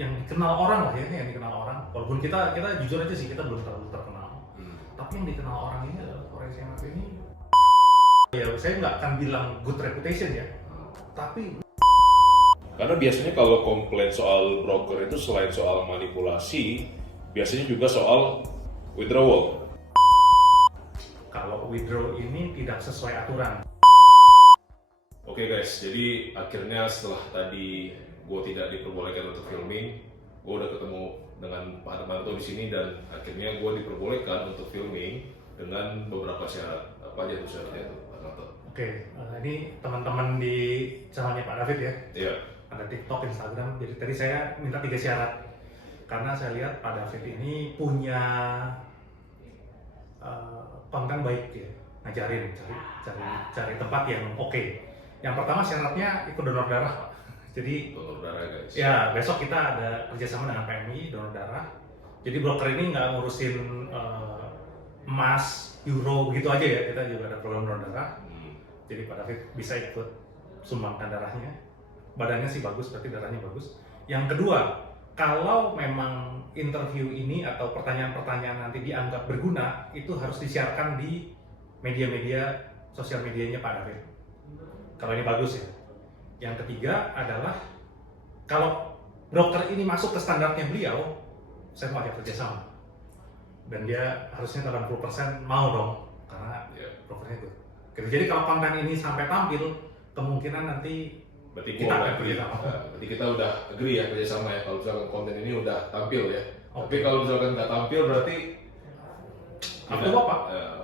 yang dikenal orang lah ya, yang dikenal orang. Walaupun kita jujur aja sih, kita belum terlalu terkenal. Tapi yang dikenal orang ini adalah Forex MF ini. Ya saya nggak akan bilang good reputation ya, tapi Karena biasanya kalau komplain soal broker itu selain soal manipulasi, biasanya juga soal withdrawal. kalau withdraw ini tidak sesuai aturan. Oke guys, jadi akhirnya setelah tadi gue tidak diperbolehkan untuk filming, gue udah ketemu dengan Pak Armanto di sini dan akhirnya gue diperbolehkan untuk filming dengan beberapa syarat. Apa aja tuh syaratnya tuh, Pak Armanto? Oke, ini teman-teman di channelnya Pak David ya. Iya. Ada TikTok, Instagram. Jadi tadi saya minta 3 syarat karena saya lihat Pak David ini punya konten baik ya, ngajarin cari tempat yang oke. Yang pertama syaratnya ikut donor darah Pak. Jadi Donor darah guys. ya besok kita ada kerjasama dengan PMI donor darah. Jadi broker ini nggak ngurusin emas, euro begitu aja ya. Kita juga ada program donor darah. Jadi Pak David bisa ikut sumbangkan darahnya. Badannya sih bagus, berarti darahnya bagus. Yang kedua, kalau memang interview ini atau pertanyaan-pertanyaan nanti dianggap berguna, itu harus disiarkan di media-media sosial medianya Pak David. Kalau ini bagus ya. Yang ketiga adalah kalau broker ini masuk ke standarnya beliau, saya mau ajak kerjasama. Dan dia harusnya 80% mau dong, karena brokernya itu. Jadi kalau konten ini sampai tampil, kemungkinan nanti Berarti kita akan agree. kerjasama. Berarti kita udah agree ya kerjasama ya kalau misalkan konten ini udah tampil ya. Oke. Tapi kalau misalkan nggak tampil berarti Aku apa?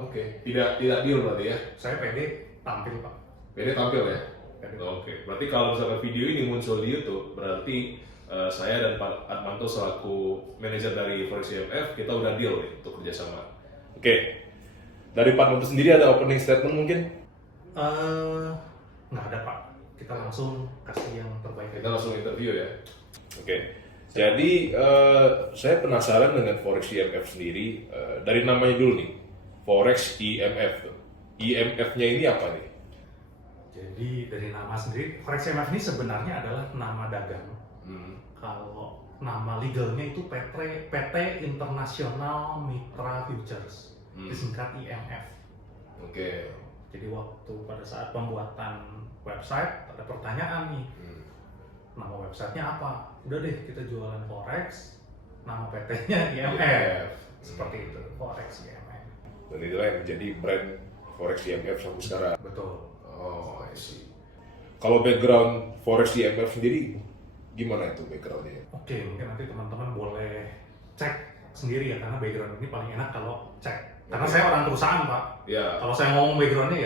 Oke. Tidak deal berarti ya. Saya pede tampil Pak. Pede tampil ya. Pede. Oke. Berarti kalau misalkan video ini muncul di YouTube berarti saya dan Pak Armanto selaku manajer dari Forex IMF kita udah deal nih untuk kerjasama. Oke. Dari Pak Armanto sendiri ada opening statement mungkin? Nggak ada Pak. Kita langsung kasih yang terbaik. Kita langsung interview ya. Oke. Jadi saya penasaran dengan Forex IMF sendiri. Dari namanya dulu nih, Forex IMF. IMF-nya ini apa nih? Jadi dari nama sendiri, Forex IMF ini sebenarnya adalah nama dagang. Kalau nama legalnya itu PT International Mitra Futures, disingkat IMF. Oke. Jadi waktu pada saat pembuatan website ada pertanyaan nih, nama websitenya apa? Udah deh kita jualan forex, nama PT-nya IMF. Seperti itu, Forex IMF. Dan itulah yang menjadi brand Forex IMF sampai sekarang. Betul. Oh, I see. Kalau background Forex IMF sendiri gimana itu backgroundnya? Oke, mungkin nanti teman-teman boleh cek sendiri ya, karena background ini paling enak kalau cek. Karena saya orang perusahaan Pak. Ya. Kalau saya ngomong backgroundnya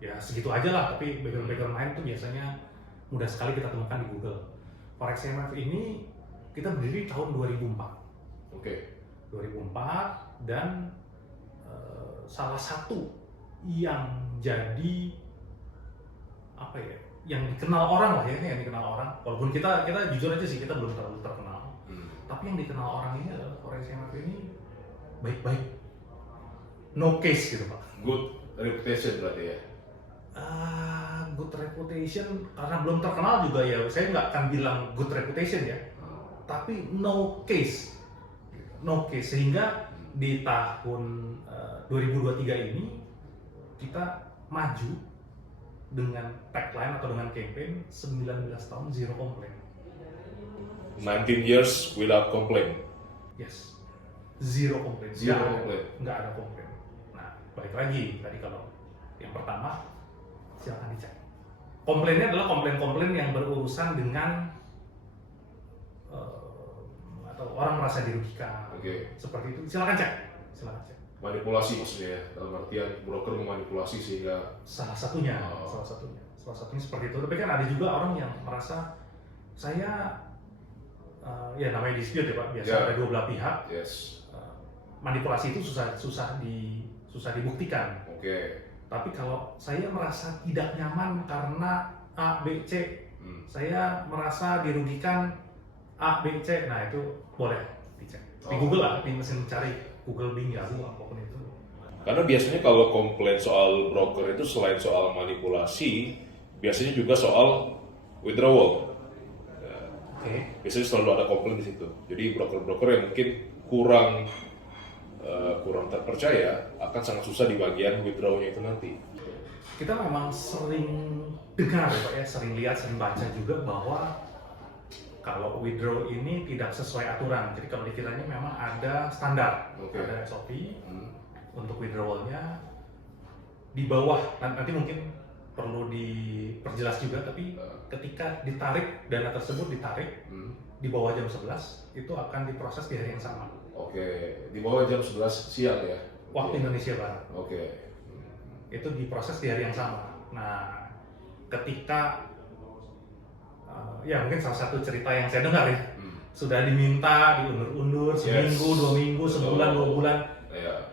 ya segitu aja lah, tapi background lain tuh biasanya mudah sekali kita temukan di Google. Forex IMF ini kita berdiri tahun 2004. Oke. 2004 dan salah satu yang jadi apa ya, yang dikenal orang lah ya, yang dikenal orang. Walaupun kita jujur aja sih, kita belum terlalu terkenal. Tapi yang dikenal orang ini adalah Forex IMF ini baik-baik. No case gitu Pak. Good reputation berarti ya. Good reputation karena belum terkenal juga ya. Saya nggak akan bilang good reputation ya. Tapi no case, sehingga di tahun 2023 ini kita maju dengan tagline atau dengan campaign 19 tahun zero complaint. 19 years without complaint. Yes, zero complaint. Zero complaint. Nggak ada komplain. Nah, balik lagi tadi kalau yang pertama silakan dicek. Komplainnya adalah komplain-komplain yang berurusan dengan atau orang merasa dirugikan. Oke. Seperti itu, silakan cek. Manipulasi maksudnya ya, dalam artian broker memanipulasi sehingga Salah satunya seperti itu. Tapi kan ada juga orang yang merasa saya ya namanya dispute ya Pak, biasa ada dua belah pihak. yes. Manipulasi itu susah dibuktikan. Oke. Tapi kalau saya merasa tidak nyaman karena A, B, C, saya merasa dirugikan A, B, C, nah itu boleh dicek. Di Google lah, di mesin cari Google, Bing, Yahoo, apapun itu. Karena biasanya kalau komplain soal broker itu selain soal manipulasi, biasanya juga soal withdrawal. Oke. Biasanya selalu ada komplain di situ. Jadi broker-broker yang mungkin kurang terpercaya akan sangat susah di bagian withdrawnya itu nanti. Kita memang sering dengar ya Pak ya, sering lihat, sering baca juga bahwa kalau withdraw ini tidak sesuai aturan. Jadi kalau di kita ini memang ada standar, ada SOP untuk withdrawalnya di bawah. Nanti mungkin perlu diperjelas juga, tapi ketika ditarik dana tersebut di bawah jam 11 itu akan diproses di hari yang sama. Oke, di bawah jam 11 siang ya? Waktu Indonesia Barat. Oke. Itu diproses di hari yang sama. Nah, ketika ya mungkin salah satu cerita yang saya dengar ya, sudah diminta diundur-undur seminggu, 2 minggu, sebulan, 2 bulan,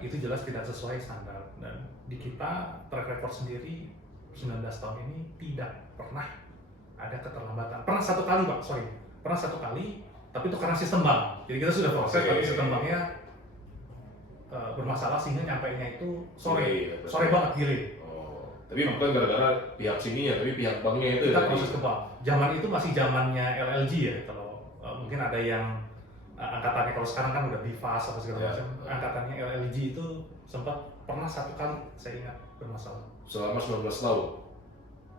itu jelas tidak sesuai standar. Dan di kita track record sendiri 19 tahun ini tidak pernah ada keterlambatan. Pernah satu kali, tapi itu karena sistem bank. Jadi kita sudah proses, tapi sistem banknya bermasalah sehingga nyampainya itu sore banget, delay. Tapi bukan gara-gara pihak sininya, tapi pihak banknya itu. Kita proses ke bank. Zaman itu masih zamannya LLG ya. Kalau mungkin ada yang angkatannya, kalau sekarang kan udah Bifas atau segala macam. Angkatannya LLG itu sempat pernah satu kali, saya ingat, bermasalah. Selama 19 tahun,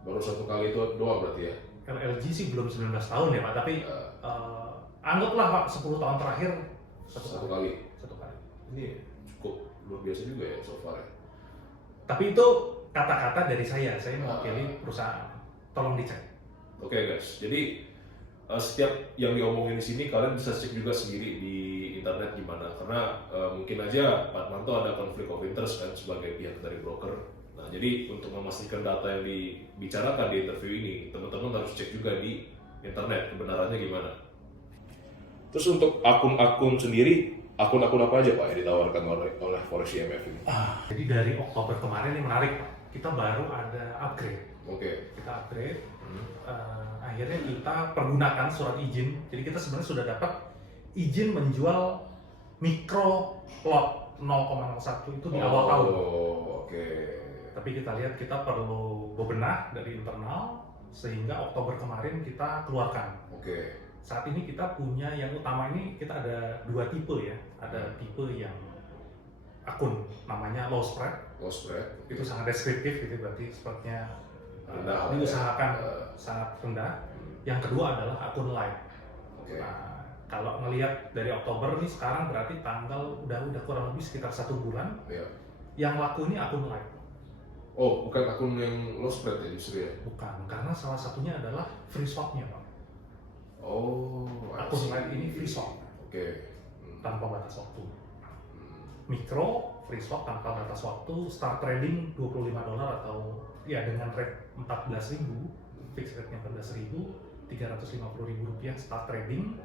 baru satu kali itu doang berarti ya? LLG sih belum 19 tahun ya Pak, tapi anggaplah Pak 10 tahun terakhir satu kali. Ini cukup luar biasa juga ya so far ya. Tapi itu kata-kata dari saya mewakili perusahaan. Tolong dicek. Oke guys, jadi setiap yang diomongin di sini kalian bisa cek juga sendiri di internet gimana. Karena mungkin aja Pak Manto ada konflik of interest kan sebagai pihak dari broker. Nah, jadi untuk memastikan data yang dibicarakan di interview ini, teman-teman harus cek juga di internet kebenarannya gimana. Terus untuk akun-akun sendiri, akun-akun apa aja Pak yang ditawarkan oleh Forex IMF ini? Jadi dari Oktober kemarin ini menarik Pak, kita baru ada upgrade. Kita upgrade, akhirnya kita pergunakan surat izin. Jadi kita sebenarnya sudah dapat izin menjual mikro lot 0,01 itu di awal tahun. Tapi kita lihat kita perlu bebenah dari internal sehingga Oktober kemarin kita keluarkan. Saat ini kita punya yang utama ini, kita ada 2 tipe ya. Ada tipe yang akun namanya low spread. Itu sangat deskriptif gitu, berarti spreadnya diusahakan sangat rendah. Yang kedua adalah akun light. Nah, kalau ngelihat dari Oktober ini sekarang berarti tanggal udah kurang lebih sekitar 1 bulan. Yang laku ini akun light. Oh, bukan akun yang low spread ya justru ya? Bukan, karena salah satunya adalah free swap-nya Pak. Akun light ini free swap. Tanpa batas waktu. Mikro free swap tanpa batas waktu, start trading $25 atau ya dengan rate 14.000, fixed rate-nya 14.000, Rp350.000 start trading.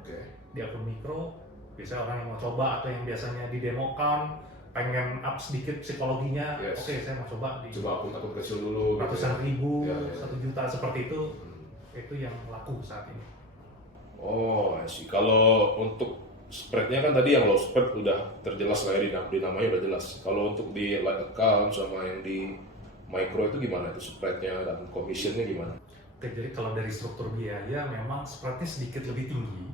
Di akun mikro, biasanya orang yang mau coba atau yang biasanya didemokan, pengen up sedikit psikologinya, saya mau coba akun kecil dulu, ratusan ribu, 1 juta seperti itu yang laku saat ini. Sih. Kalau untuk spreadnya kan tadi yang low spread udah terjelas lah ya, di namanya udah jelas. Kalau untuk di light account sama yang di micro itu gimana itu spreadnya dan commissionnya gimana? Jadi kalau dari struktur biaya memang spreadnya sedikit lebih tinggi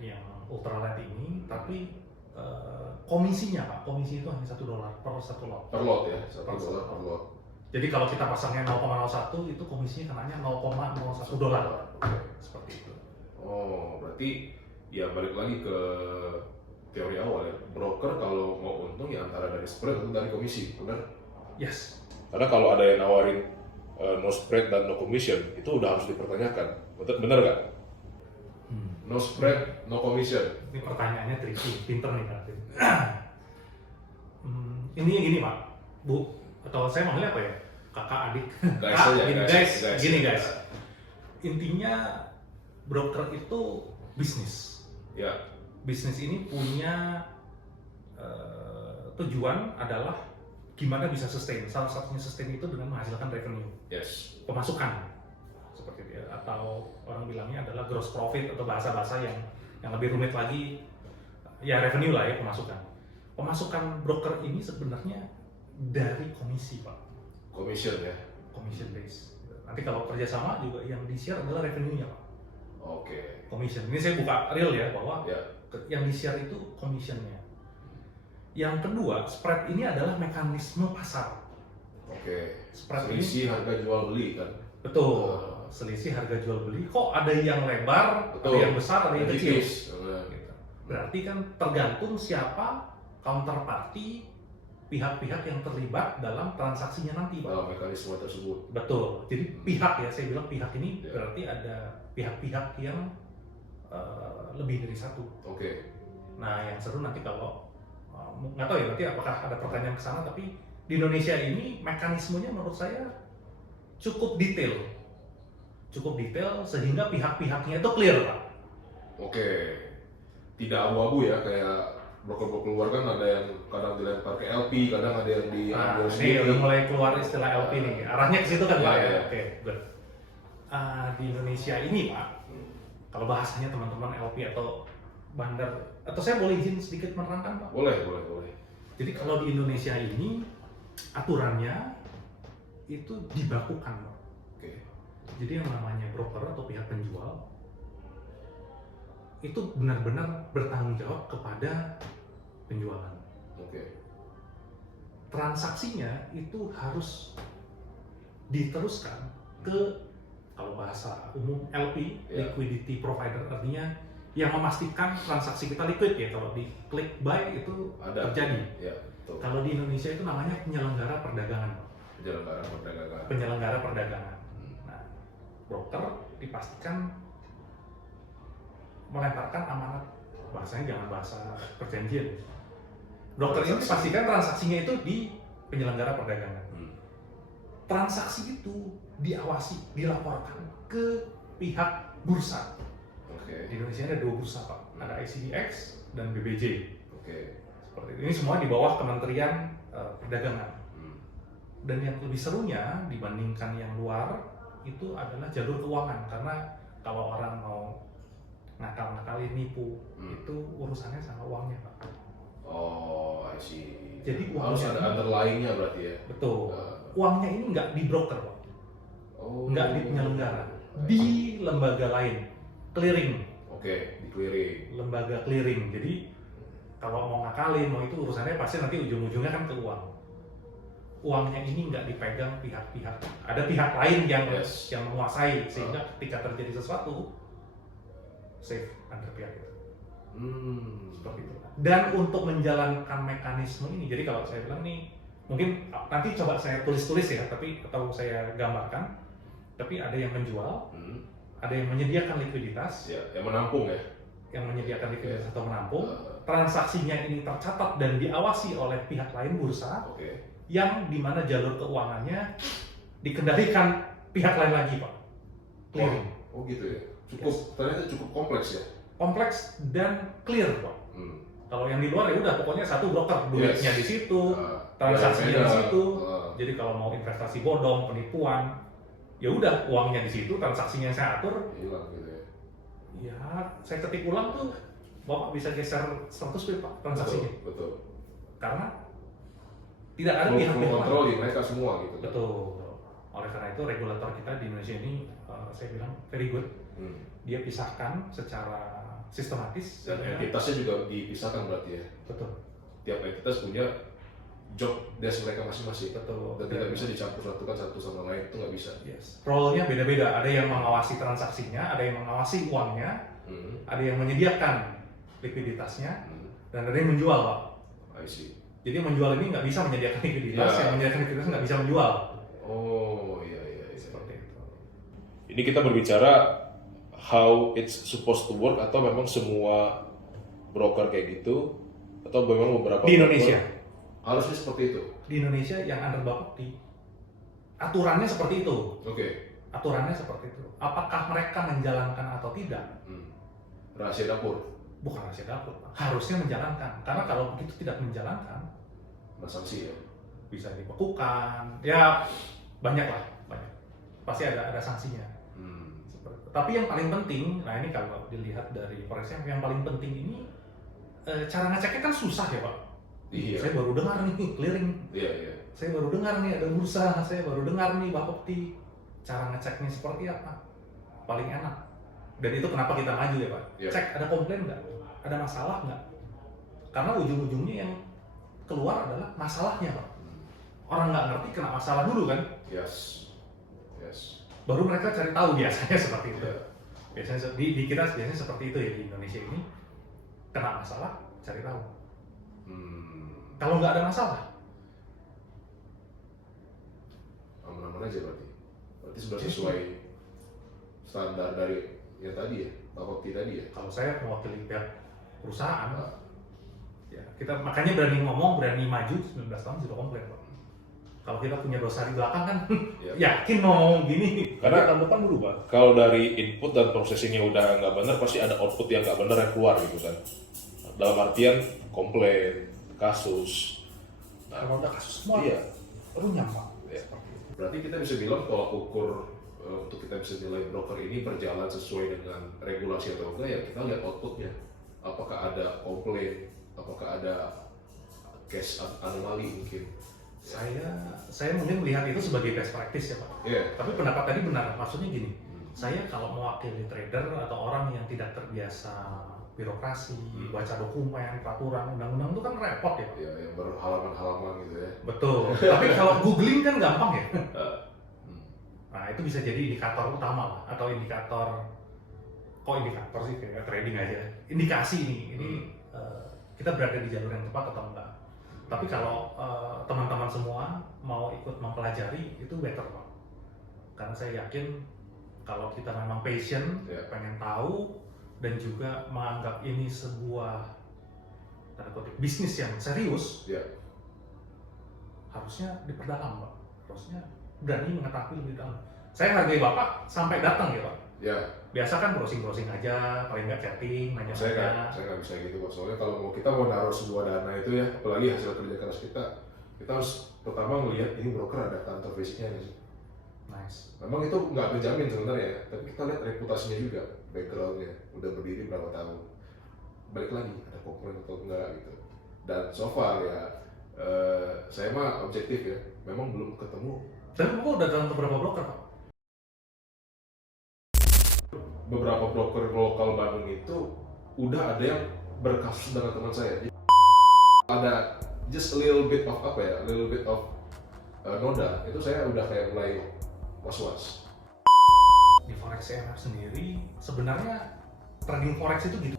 yang ultralight ini, tapi komisinya Pak, komisi itu hanya $1 per 1 lot. Per lot ya, $1 per lot. Jadi kalau kita pasangnya 0,01 itu komisinya kenanya $0,01. Seperti itu. Berarti ya balik lagi ke teori awal ya, broker kalau mau untung ya antara dari spread atau dari komisi, benar? Yes. Karena kalau ada yang nawarin no spread dan no commission, itu udah harus dipertanyakan, benar nggak? No spread, no commission. Ini pertanyaannya tricky, pinter nih Kak. Ini gini Pak, Bu, atau saya manggilnya apa ya? Kakak, adik. Guys. Intinya broker itu bisnis. Bisnis ini punya tujuan adalah gimana bisa sustain. Salah satunya sustain itu dengan menghasilkan revenue. Pemasukan. Seperti itu ya. Atau orang bilangnya adalah gross profit atau bahasa-bahasa yang lebih rumit lagi. Ya revenue lah ya, pemasukan. Pemasukan broker ini sebenarnya dari komisi Pak. Commission ya? Commission base. Nanti kalau kerjasama juga yang di-share adalah revenue-nya Pak. commission. Ini saya buka real ya, bahwa Ya. yang di-share itu commissionnya. Yang kedua, spread ini adalah mekanisme pasar. Oke. Spread ini Selisih harga jual beli kan. betul, selisih harga jual beli. Kok ada yang lebar, Betul. ada yang besar, ada yang kecil. Tipis. Gitu. Berarti kan tergantung siapa counterparty, pihak-pihak yang terlibat dalam transaksinya nanti, Pak. Dalam mekanisme tersebut. Betul. Jadi pihak ya, saya bilang pihak ini Ya. berarti ada pihak-pihak yang lebih dari satu. Oke. Nah, yang seru nanti kalau nggak tahu ya nanti apakah ada pertanyaan ke sana, tapi di Indonesia ini mekanismenya menurut saya cukup detail sehingga pihak-pihaknya itu clear, Pak. Oke. Tidak abu-abu ya, kayak broker-broker luar kan ada yang kadang dilempar ke LP, kadang ada yang diambil Ini sendiri. udah mulai keluar istilah LP nih, arahnya ke situ kan, Pak Ya, ya? ya. Oke, good. Di Indonesia ini, Pak, kalau bahasanya teman-teman LP atau bandar, atau saya boleh izin sedikit menerangkan, Pak? Boleh. Jadi kalau di Indonesia ini aturannya itu dibakukan, Pak. Oke. Jadi yang namanya broker atau pihak penjual itu benar-benar bertanggung jawab kepada penjualan. Oke. Transaksinya itu harus diteruskan ke, kalau bahasa umum, LP, Ya. liquidity provider, artinya yang memastikan transaksi kita liquid ya. Kalau di klik buy itu Ada. terjadi. Ya, betul. Kalau di Indonesia itu namanya penyelenggara perdagangan. Penyelenggara perdagangan. Penyelenggara perdagangan. Nah, broker dipastikan melemparkan amanat, bahasanya jangan bahasa perjanjian. Broker ini dipastikan transaksinya itu di penyelenggara perdagangan. Transaksi itu diawasi, dilaporkan ke pihak bursa. Oke. Di Indonesia ada 2 bursa, Pak. Ada ICDX dan BBJ. Oke. Seperti itu. Ini semua di bawah Kementerian Perdagangan. Dan yang lebih serunya dibandingkan yang luar itu adalah jalur keuangan, karena kalau orang mau ngakal-ngakalin, nipu, itu urusannya sama uangnya, Pak. Oh, I see. Jadi harus uangnya ada underlying-nya berarti ya. Betul. Uangnya ini nggak di broker, Pak. Oh. Nggak di penyelenggara, di lembaga lain, clearing, Oke, di clearing. lembaga clearing. Jadi kalau mau ngakalin, mau itu urusannya pasti nanti ujung-ujungnya kan ke uang. Uangnya ini nggak dipegang pihak-pihak, ada pihak lain yang Yes. yang menguasai, sehingga ketika terjadi sesuatu safe under pihak itu. Seperti itu. Dan untuk menjalankan mekanisme ini, jadi kalau saya bilang nih, mungkin nanti coba saya tulis-tulis ya, tapi atau saya gambarkan. Tapi ada yang menjual, ada yang menyediakan likuiditas, Ya, yang menampung ya. yang menyediakan likuiditas atau menampung. Transaksinya ini tercatat dan diawasi oleh pihak lain bursa, Oke. yang dimana jalur keuangannya dikendalikan pihak lain lagi, Pak. Clearing. Oh gitu ya. Cukup ternyata cukup kompleks ya. Kompleks dan clear, Pak. Kalau yang di luar ya udah pokoknya satu broker, duitnya di situ, transaksinya di situ. Jadi kalau mau investasi bodong, penipuan, ya udah uangnya di situ, transaksinya saya atur. Hilang gitu ya. Ya, saya ketik ulang tuh, Bapak bisa geser 100 pip, Pak, transaksinya. Betul. Karena tidak ada Full pihak-pihak lain. kontrol di mereka semua gitu. Betul. Oleh karena itu regulator kita di Indonesia ini saya bilang very good. Dia pisahkan secara sistematis. Dan entitasnya juga dipisahkan berarti ya. Betul. Tiap entitas punya job desk mereka masing-masing. Betul. Dan tidak bisa dicampur satukan satu sama lain, itu nggak bisa. Yes. Role-nya beda-beda. Ada yang mengawasi transaksinya, ada yang mengawasi uangnya, ada yang menyediakan likuiditasnya, dan ada yang menjual, Pak. I see. Jadi yang menjual ini nggak bisa menyediakan likuiditas, Ya. yang menyediakan likuiditas nggak bisa menjual. Oh iya. Seperti itu. Ini kita berbicara how it's supposed to work atau memang semua broker kayak gitu atau memang beberapa Di broker Indonesia. harusnya seperti itu. Di Indonesia yang under Bapepti, aturannya seperti itu. Oke. Aturannya seperti itu. Apakah mereka menjalankan atau tidak? Rahasia dapur. Bukan rahasia dapur, Pak. Harusnya menjalankan. Karena kalau begitu tidak menjalankan, Sanksi ya. bisa dibekukan. Ya banyak lah, banyak. Pasti ada sanksinya. Seperti itu. Tapi yang paling penting, nah ini kalau dilihat dari forex yang paling penting ini, cara ngeceknya kan susah ya, Pak. Iya. Saya baru dengar nih clearing. Iya. Saya baru dengar nih ada bursa. Saya baru dengar nih Bapepti. Cara ngeceknya seperti apa? Paling enak Dan itu kenapa kita maju ya Pak. Iya. Cek ada komplain nggak, ada masalah nggak. Karena ujung-ujungnya yang keluar adalah masalahnya Pak. Orang nggak ngerti kena masalah dulu kan. Yes. Baru mereka cari tahu biasanya seperti itu. Iya. Biasanya di kita biasanya seperti itu ya di Indonesia ini, kena masalah cari tahu. Kalau nggak ada masalah, aman-aman aja berarti sudah sesuai standar dari yang tadi ya, Bapakti tadi ya. kalau saya mewakili pihak perusahaan, ya kita makanya berani ngomong, berani maju 19 tahun sudah komplain Pak. Kalau kita punya dosa di belakang kan, yakin mau ngomong gini. Karena tahun depan berubah. Kalau dari input dan processingnya udah nggak benar, pasti ada output yang nggak benar yang keluar gitu kan. Dalam artian komplain, kasus. Kalau udah kasus semua, Iya. runyam Pak. Ya. Berarti kita bisa bilang tolak ukur untuk kita bisa nilai broker ini berjalan sesuai dengan regulasi atau enggak ya kita lihat outputnya. Apakah ada komplain, apakah ada case anomali mungkin. Saya mungkin melihat itu sebagai best practice ya Pak. Iya. Tapi pendapat tadi benar, maksudnya gini, saya kalau mewakili trader atau orang yang tidak terbiasa birokrasi, baca dokumen, peraturan, undang-undang itu kan repot ya Pak. Ya, yang berhalaman-halaman gitu ya. Betul, tapi kalau googling kan gampang ya. Nah itu bisa jadi indikator utama lah, atau indikator, kok indikator sih, kayak trading aja. Indikasi ini kita berada di jalur yang tepat atau enggak. Tapi kalau teman-teman semua mau ikut mempelajari itu better Pak. Karena saya yakin kalau kita memang passion, pengen tahu dan juga menganggap ini sebuah tanda kutip bisnis yang serius, harusnya diperdalam Pak. Harusnya berani mengetahui lebih dalam. Saya hargai Bapak sampai datang ya Pak. Ya. Biasa kan browsing aja, paling nggak chatting, nanya-nanya. Saya nggak bisa gitu Pak. Soalnya kalau kita mau naruh sebuah dana itu ya, apalagi hasil kerja keras kita harus pertama melihat ini broker ada kantor basicnya nggak sih. Nice. Memang itu nggak menjamin sebenarnya, tapi kita lihat reputasinya juga, backgroundnya, udah berdiri berapa tahun. Balik lagi ada komplain atau enggak gitu. Dan so far ya, saya mah objektif ya, memang belum ketemu. Tapi Bapak udah dalam beberapa broker Pak? Beberapa broker lokal Bandung itu udah ada yang berkasus dengan teman saya. Jadi, ada just a little bit of apa ya, a little bit of noda, itu saya udah kayak mulai was-was. Di Forex CMF sendiri sebenarnya trading Forex itu gitu.